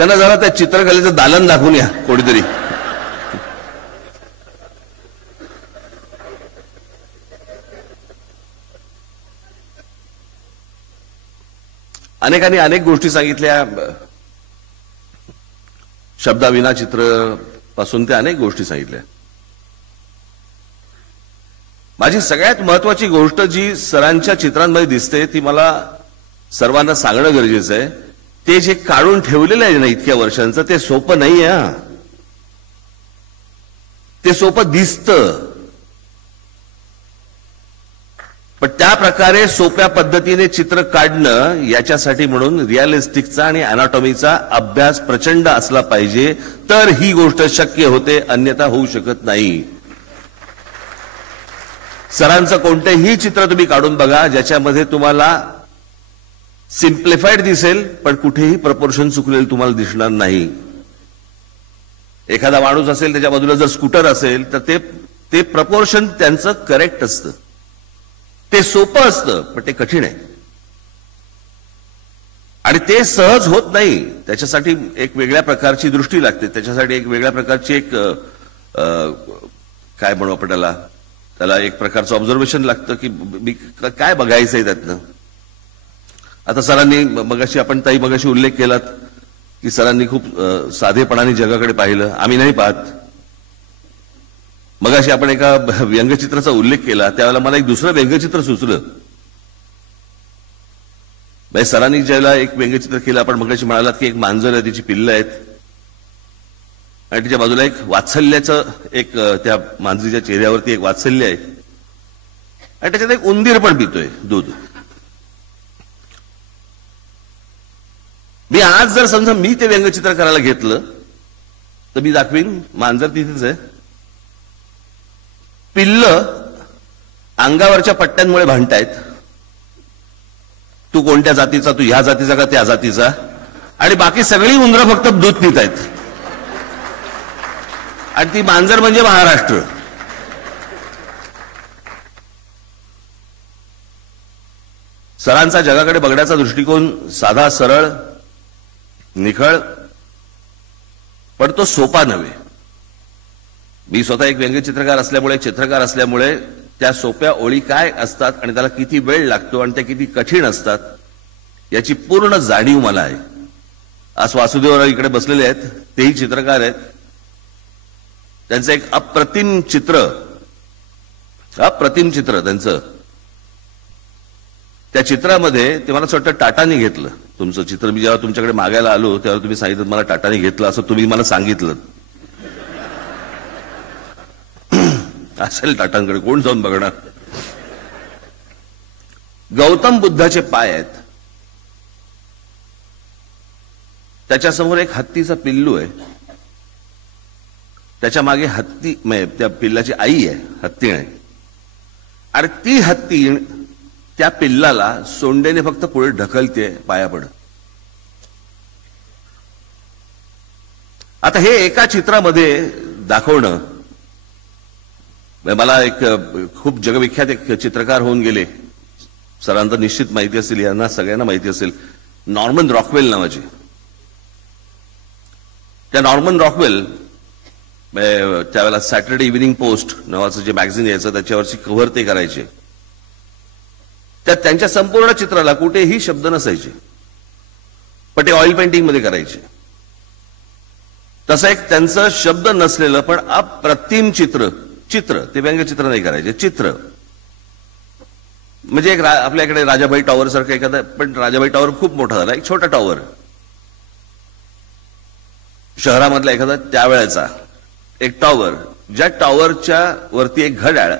त्यांना जरा त्या चित्रकलेचं दालन दाखवून या कोणीतरी. अनेकांनी अनेक गोष्टी सांगितल्या, शब्दाविना चित्र पासून ते अनेक गोष्टी सांगितल्या. माझी सगळ्यात महत्वाची गोष्ट जी सरांच्या चित्रांमध्ये दिसते ती मला सर्वांना सांगणं गरजेचं आहे. ते जे काढून ठेवलेलं आहे ना इतक्या वर्षांचं, ते सोपं नाही आहे. ते सोपं दिसतं, पण त्या प्रकारे सोप्या पद्धतीने चित्र काढणं याच्यासाठी म्हणून रिअलिस्टिकचा आणि अनाटॉमीचा अभ्यास प्रचंड असला पाहिजे, तर ही गोष्ट शक्य होते, अन्यथा होऊ शकत नाही. सरांचं कोणतेही चित्र तुम्ही काढून बघा ज्याच्यामध्ये तुम्हाला सिम्प्लिफाईड दिसेल, पण कुठेही प्रपोर्शन चुकलेलं तुम्हाला दिसणार नाही. एखादा माणूस असेल त्याच्या बाजूला जर स्कूटर असेल तर ते प्रपोर्शन त्यांचं करेक्ट असतं. ते सोपं असतं पण ते कठीण आहे आणि ते सहज होत नाही. त्याच्यासाठी एक वेगळ्या प्रकारची दृष्टी लागते, त्याच्यासाठी एक वेगळ्या प्रकारची एक काय म्हणू आपण त्याला एक प्रकारचं ऑब्झर्वेशन लागतं की काय बघायचं आहे त्यातनं. आता सरांनी मगाशी आपण ताई मगाशी उल्लेख केलात की सरांनी खूप साधेपणाने जगाकडे पाहिलं, आम्ही नाही पाहत. मगाशी आपण एका व्यंगचित्राचा उल्लेख केला, त्यावेळेला मला एक दुसरं व्यंगचित्र सुचलं. सरांनी ज्याला एक व्यंगचित्र केलं, आपण मगाशी म्हणालात की एक मांजर आहे, तिची पिल्लं आहेत आणि तिच्या बाजूला एक वात्सल्याचं एक त्या मांजरीच्या चेहऱ्यावरती एक वात्सल्य आहे आणि त्याच्यात एक उंदीर पण पितोय दूध. मी आज जर समजा मी ते व्यंगचित्र करायला घेतलं तर मी दाखवीन मांजर तिथेच आहे, पिल्ल अंगावरच्या पट्ट्यांमुळे भांडतायत, तू कोणत्या जातीचा, तू ह्या जातीचा का त्या जातीचा, आणि बाकी सगळी उंदरं फक्त दूध पित आहेत आणि ती मांजर म्हणजे महाराष्ट्र. सरांचा जगाकडे बघण्याचा दृष्टिकोन साधा, सरळ, निखळ, पण तो सोपा नव्हे. मी स्वतः एक व्यंगचित्रकार असल्यामुळे, चित्रकार असल्यामुळे त्या सोप्या ओळी काय असतात आणि त्याला किती वेळ लागतो आणि त्या किती कठीण असतात याची पूर्ण जाणीव मला आहे. आज वासुदेवराव इकडे बसलेले आहेत, तेही चित्रकार आहेत. त्यांचं एक अप्रतिम चित्र त्यांचं. त्या चित्रामध्ये ते मला असं वाटतं टाटाने घेतलं तुमचं चित्र. मी जेव्हा तुमच्याकडे मागायला आलो तेव्हा तुम्ही सांगितलं मला टाटाने घेतलं, असं तुम्ही मला सांगितलं. असेल टाटांकडे, कोण जाऊन बघणार. गौतम बुद्धाचे पाय आहेत, त्याच्यासमोर एक हत्तीचा पिल्लू आहे, त्याच्या मागे हत्ती, त्या पिल्लाची आई आहे, हत्तीण आहे, आणि ती हत्तीण त्या पिल्लाला सोंडेने फक्त पुढे ढकलते पायापड. आता हे एका चित्रामध्ये दाखवणं, मला एक खूप जगविख्यात एक चित्रकार होऊन गेले, सरांना निश्चित माहिती असेल, यांना सगळ्यांना माहिती असेल, नॉर्मन रॉकवेल नावाचे. त्या नॉर्मन रॉकवेल त्यावेळेला सॅटरडे इव्हिनिंग पोस्ट नावाचं जे मॅगझिन यायचं त्याच्यावरची कव्हर ते करायचे. त्यात त्यांच्या संपूर्ण चित्राला कुठेही शब्द नसायचे, पण ते ऑइल पेंटिंग मध्ये करायचे. तसं एक त्यांचं शब्द नसलेलं पण अप्रतिम चित्र ते व्यंगचित्र नाही करायचे, चित्र. म्हणजे एक आपल्याकडे राजाबाई टॉवर सारखं एखादा, पण राजाबाई टॉवर खूप मोठा झाला, एक छोटा टॉवर शहरामधला एखादा त्यावेळेचा एक टॉवर, ज्या टॉवरच्या वरती एक घड्याळ,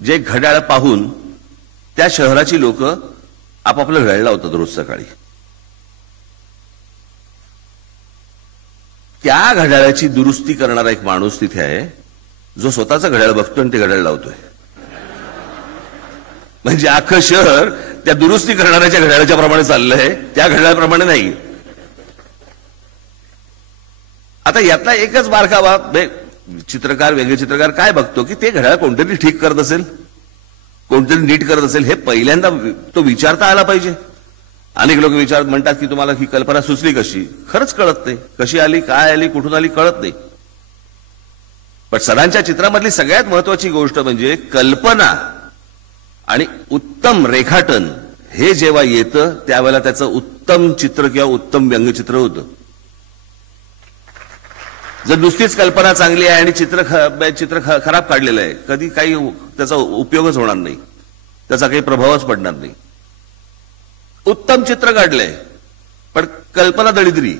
जे घड्याळ पाहून त्या शहराची लोक आपापलं घड्याळ लावतात रोज सकाळी. त्या घड्याळाची दुरुस्ती करणारा एक माणूस तिथे आहे, जो स्वतःचं घड्याळ बघतोय आणि ते घड्याळ लावतोय. म्हणजे अख्खं शहर त्या दुरुस्ती करणाऱ्याच्या घड्याळाच्या प्रमाणे चाललंय, त्या घड्याळाप्रमाणे नाही. आता यातला एकच बारकावा, चित्रकार, व्यंगचित्रकार काय बघतो की ते घड्याळ कोणतरी ठीक करत असेल, कोणतरी नीट करत असेल, हे पहिल्यांदा तो विचारता आला पाहिजे. अनेक लोक म्हणतात की तुम्हाला ही कल्पना सुचली कशी. खरंच कळत नाही कशी आली, काय आली, कुठून आली कळत नाही. पण सरांच्या चित्रामधली सगळ्यात महत्वाची गोष्ट म्हणजे कल्पना आणि उत्तम रेखाटन हे जेव्हा येतं त्यावेळेला त्याचं उत्तम चित्र किंवा उत्तम व्यंगचित्र होतं. जर नुसतीच कल्पना चांगली आहे आणि चित्र खराब काढलेलं आहे, कधी काही त्याचा उपयोगच होणार नाही, त्याचा काही प्रभावच पडणार नाही. उत्तम चित्र काढलंय पण कल्पना दळिद्री,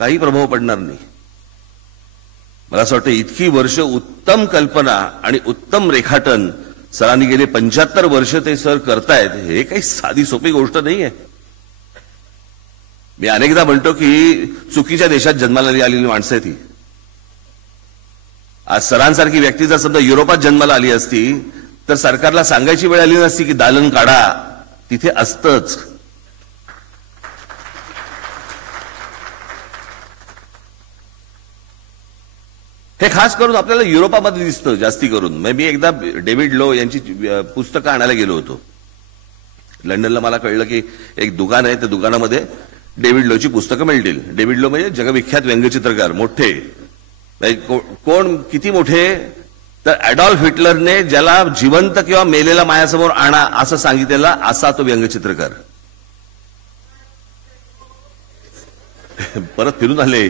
काही प्रभाव पडणार नाही. मला असं वाटतं इतकी वर्ष उत्तम कल्पना आणि उत्तम रेखाटन सरांनी गेले 75 वर्ष ते सर करतायत, हे काही साधी सोपी गोष्ट नाहीये. मी अनेकदा म्हणतो की चुकीच्या देशात जन्माला आलेली माणसं आहेत ही. आज सरांसारखी व्यक्ती जर समजा युरोपात जन्माला आली असती तर सरकारला सांगायची वेळ आली नसती की दालन काढा, तिथे असतंच. हे खास करून आपल्याला युरोपामध्ये दिसतं जास्ती करून. मी एकदा डेव्हिड लो यांची पुस्तकं आणायला गेलो होतो लंडनला. मला कळलं की एक दुकान आहे, त्या दुकानामध्ये डेव्हिड लोची पुस्तकं मिळतील. डेव्हिड लो म्हणजे जगविख्यात व्यंगचित्रकार, मोठे. कोण किती मोठे तर ॲडॉल्फ हिटलरने ज्याला जिवंत किंवा मेलेला मायासमोर आणा असं सांगितलेला असा तो व्यंगचित्रकार. परत फिरून आले.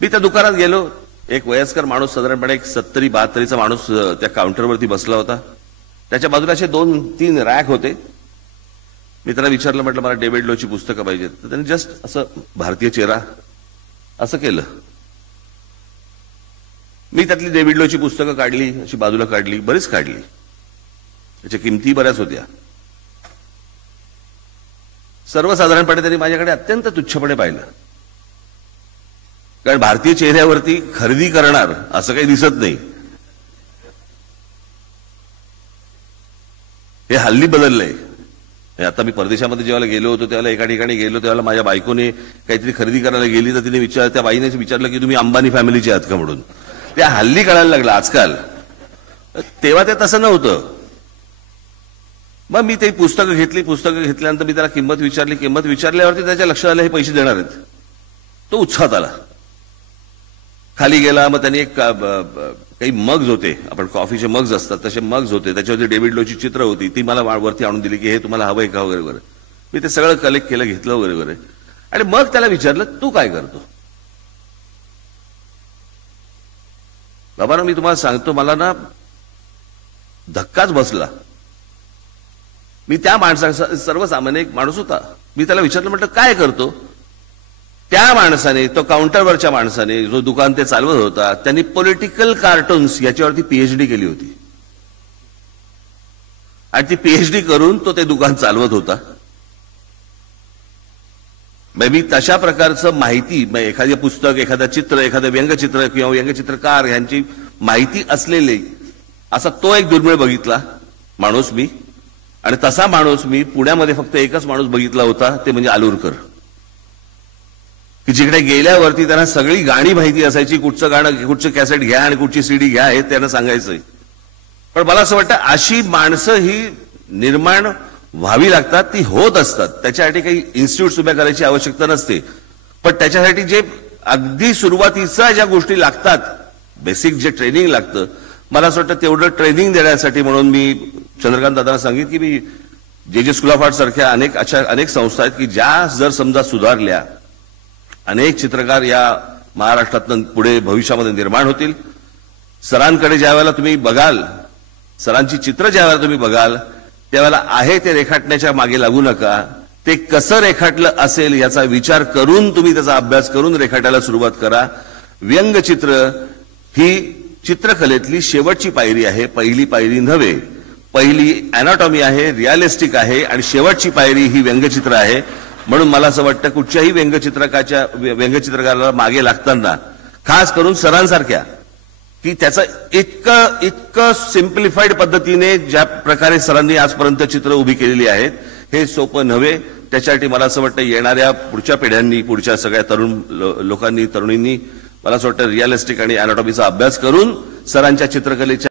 मी त्या दुकानात गेलो. एक वयस्कर माणूस, साधारणपणे एक 70-72चा माणूस त्या काउंटरवरती बसला होता. त्याच्या बाजूला असे 2-3 रॅक होते. मी त्याला विचारलं, म्हटलं मला डेव्हिड लोची पुस्तकं पाहिजेत. तर त्यांनी जस्ट असं भारतीय चेहरा असं केलं. मी त्यातली डेव्हिड लोची पुस्तकं काढली, अशी बाजूला काढली, बरीच काढली. त्याच्या किमती बऱ्याच होत्या. सर्वसाधारणपणे त्यांनी माझ्याकडे अत्यंत तुच्छपणे पाहिलं, कारण भारतीय चेहऱ्यावरती खरेदी करणार असं काही दिसत नाही. हे हल्ली बदललंय. आता मी परदेशामध्ये जेव्हा गेलो होतो त्यावेळेला एका ठिकाणी गेलो तेव्हा माझ्या बायकोने काहीतरी खरेदी करायला गेली तर तिने त्या बाईने विचारलं की तुम्ही अंबानी फॅमिलीचे आहात का म्हणून. त्या हल्ली कळायला लागलं आजकाल. तेव्हा ते तसं नव्हतं. मग मी ते पुस्तकं घेतल्यानंतर मी त्याला किंमत विचारली. किंमत विचारल्यावरती त्याच्या लक्षात आलं हे पैसे देणार आहेत. तो उत्साहात आला, खाली गेला. मग त्यांनी एक काही मग्ज होते, आपण कॉफीचे मग्ज असतात तसे मग्ज होते, त्याच्यावरती डेव्हिड लोची चित्र होती. ती मला वरती आणून दिली की हे तुम्हाला हवंय का वगैरे वगैरे. मी ते सगळं कलेक्ट केलं, घेतलं वगैरे वगैरे. आणि मग त्याला विचारलं तू काय करतो. बाबा मी तुम्हाला सांगतो, मला ना धक्काच बसला. मी त्या माणसा, सर्वसामान्य एक माणूस होता, मी त्याला विचारलं, म्हटलं काय करतो. त्या माणसाने, तो काउंटरवरच्या माणसाने, जो दुकान ते चालवत होता, त्यांनी पॉलिटिकल कार्टून्स याच्यावरती पीएचडी केली होती. आणि ती पीएचडी करून तो ते दुकान चालवत होता. मी तशा प्रकारचं माहिती, एखादं पुस्तक, एखादं चित्र, एखादं व्यंगचित्र किंवा व्यंगचित्रकार यांची माहिती असलेले असा तो एक दुर्मिळ बघितला माणूस मी. आणि तसा माणूस मी पुण्यामध्ये फक्त एकच माणूस बघितला होता, ते म्हणजे आलूरकर, की जिकडे गेल्यावरती त्यांना सगळी गाणी माहिती असायची. कुठचं गाणं, कुठचं कॅसेट घ्या आणि कुठची सीडी घ्या हे त्यांना सांगायचंय. पण मला असं वाटतं अशी माणसं ही निर्माण व्हावी लागतात, ती होत असतात. त्याच्यासाठी काही इन्स्टिट्यूट उभ्या करायची आवश्यकता नसते. पण त्याच्यासाठी जे अगदी सुरुवातीच्या ज्या गोष्टी लागतात, बेसिक जे ट्रेनिंग लागतं, मला असं वाटतं तेवढं ट्रेनिंग देण्यासाठी म्हणून मी चंद्रकांत दादांना सांगितलं की मी जे स्कूल ऑफ आर्ट सारख्या अनेक संस्था आहेत की ज्या जर समजा सुधारल्या, अनेक चित्रकार या महाराष्ट्रातून पुढे भविष्यामध्ये निर्माण होतील. सरांकडे ज्या वेळेला तुम्ही बघाल, सरांची चित्र ज्या वेळेला तुम्ही बघाल, त्यावेळेला आहे ते रेखाटण्याच्या मागे लागू नका. ते कसं रेखाटलं असेल याचा विचार करून तुम्ही त्याचा अभ्यास करून रेखाटायला सुरुवात करा. व्यंगचित्र ही चित्रकलेतली शेवटची पायरी आहे, पहिली पायरी नव्हे. पहिली अॅनाटॉमी आहे, रिअलिस्टिक आहे, आणि शेवटची पायरी ही व्यंगचित्र आहे. म्हणून मला असं वाटतं कुठच्याही व्यंगचित्रकाराला मागे लागताना, खास करून सरांसारख्या, की त्याचं इतकं सिम्प्लिफाईड पद्धतीने ज्या प्रकारे सरांनी आजपर्यंत चित्र उभी केलेली आहेत, हे सोपं नव्हे. त्याच्यासाठी मला असं वाटतं येणाऱ्या पुढच्या पिढ्यांनी, पुढच्या सगळ्या तरुण लोकांनी, तरुणींनी मला असं वाटतं रिअलिस्टिक आणि अॅनाटॉमीचा अभ्यास करून सरांच्या चित्रकलेच्या